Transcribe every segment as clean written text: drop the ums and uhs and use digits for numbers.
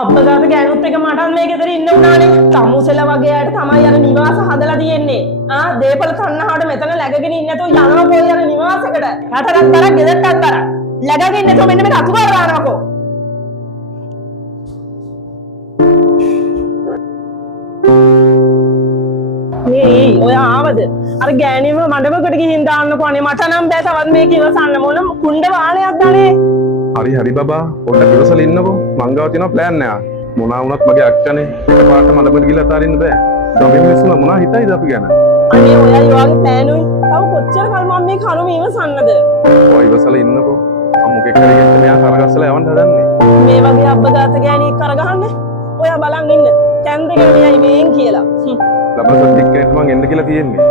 අප්පගාත ගෑනුත් එක මටත් මේ ගෙදර ඉන්න උනානේ. තමුසෙල වගේ අයට තමයි අර නිවාස හදලා තියෙන්නේ. දේපල තණ්හාවට මෙතන läගගෙන ඉන්න නැතුව යනවා කොයි අර නිවාසයකට. රටටත් බරක් ගෙදරටත් බරක්. läගගෙන නැතුව මෙන්න මේ අතු කාර දානවකෝ. මේ ඔය ආවද? අර ගෑණිව මඩමකට ගිහින් දාන්නකෝ අනේ මට නම් බෑ තවත් මේක ඉවසන්න මොන කුණ්ඩ වාලයක් ගානේ. හරි බබා පොඩ්ඩක් ඉවසලා ඉන්නකෝ මං ගාව තියෙනවා ප්ලෑන් එකක් මොනවා වුණත් මගේ අක්කනේ එකපාරට මඩබඩ ගිහලා අතාරින්න බෑ තමයි මිනිස්සුලා මොනවා හිතයිද අපි ගැන අනේ ඔයා ඊවාගේ ප්ලෑනුයි තව කොච්චර කල් මම මේ කරුම ඉවසන්නද ඔය ඉවසලා ඉන්නකෝ මම මොකෙක් හරි ගෙන්න මෙයා කරගස්සලා යවන්න හදන්නේ මේ වගේ අබ්බගාත ගෑණියෙක් කරගහන්න ඔයා බලන් ඉන්න කැන්දගෙන මෙයයි මේන් කියලා ලබන සත්‍යෙකට මං එන්න කියලා තියෙන්නේ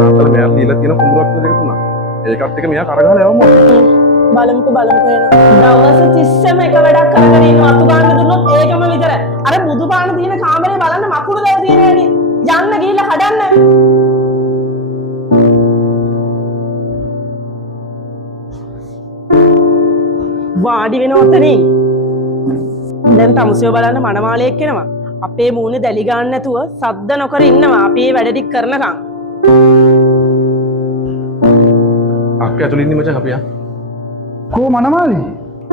තාත්තලා මෙයා දීලා තියෙන කුඹුරක් දෙක තුනක් ඒකත් එක මෙයා කරගහලා යවමු බලමුකෝ එන දවස් 30ම එක වැඩක් කරගෙන ඉන්න අතු ගන්න දුන්නොත් ඒකම විතර අර බුදුපාන තියෙන කාමරේ බලන්න මකුණු දැව තියෙන හැටි යන්න ගිහිල්ලා හදන්න වාඩි වෙන ඔතනින් දැන් තමුසියෝ බලන්න මනමාලයක් එනවා අපේ මූණේ දැලි ගන්න නැතුව සද්ද නොකර ඉන්නවා අපි මේ වැඩ ටික කරනකම් අක්කා ඇතුළේ ඉන්නේ මචං අපියා කෝ මනමාලි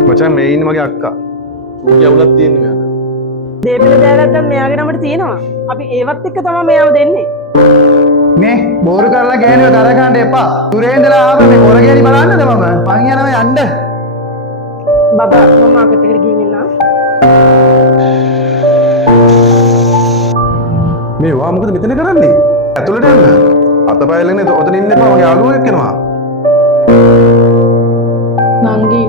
මචං මේ ඉන්නේ මගේ අක්කා චූටි අවුලක් තියෙන්නේ මෙයාට දේපල දෑරක් දැන් මෙයාගේ නමට තියෙනවා අපි ඒවත් එක්ක තමයි මෙයාව දෙන්නේ මේ බෝරු කරලා ගෑනිව දර ගන්න එපා දුරේ ඉඳලා ආව මේ පොර ගෑණි බලන්නද මම යනවා යන්න බබා මම මාකට් එකට ගිහින් ඉන්නවා මේ වා මොකද මෙතන කරන්නේ ඇතුළට යන්න අතපයලනේ ඔතන ඉන්න එපා මගේ යාළුවෙක් එනවා නංගි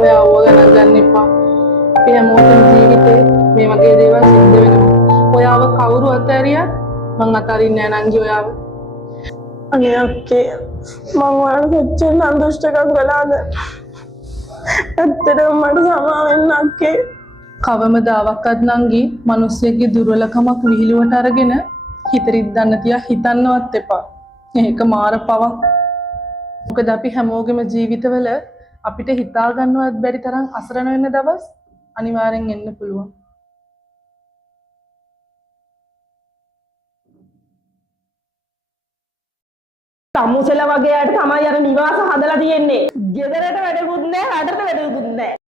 ඔයා ඕව ගණන් ගන්න එපා අපි හැමෝටම ජීවිතේ මේ වගේ දේවල් සිද්ධ වෙනවා ඔයාව කවුරු අතහැරියත් මං අතාරින්නේ නෑ නංගි ඔයාව අනේ අක්කේ මම ඔයාලට කොච්චර සන්තුෂ්ටකම් කළාද ඇත්තටම මට සමා වෙන්න අක්කේ කවමදාවක්වත් නංගි මිනිස්සෙක්ගේ දුර්වලකමක් විහිළුවට අරගෙන හිත රිද්දන්න තියා හිතන්නවත් එපා මේක මාර පවක් මොකද අපි හැමෝගෙම ජීවිතවල අපිට හිතා ගන්නවත් බැරි තරම් අසරණ වෙන දවස් අනිවාර්යෙන් එන්න පුළුවන්. තමුසෙල වගේ අයට තමයි අර නිවාස හදලා තියෙන්නේ. ගෙදරට වැඩකුත් නැහැ, රටට වැඩකුත් නැහැ.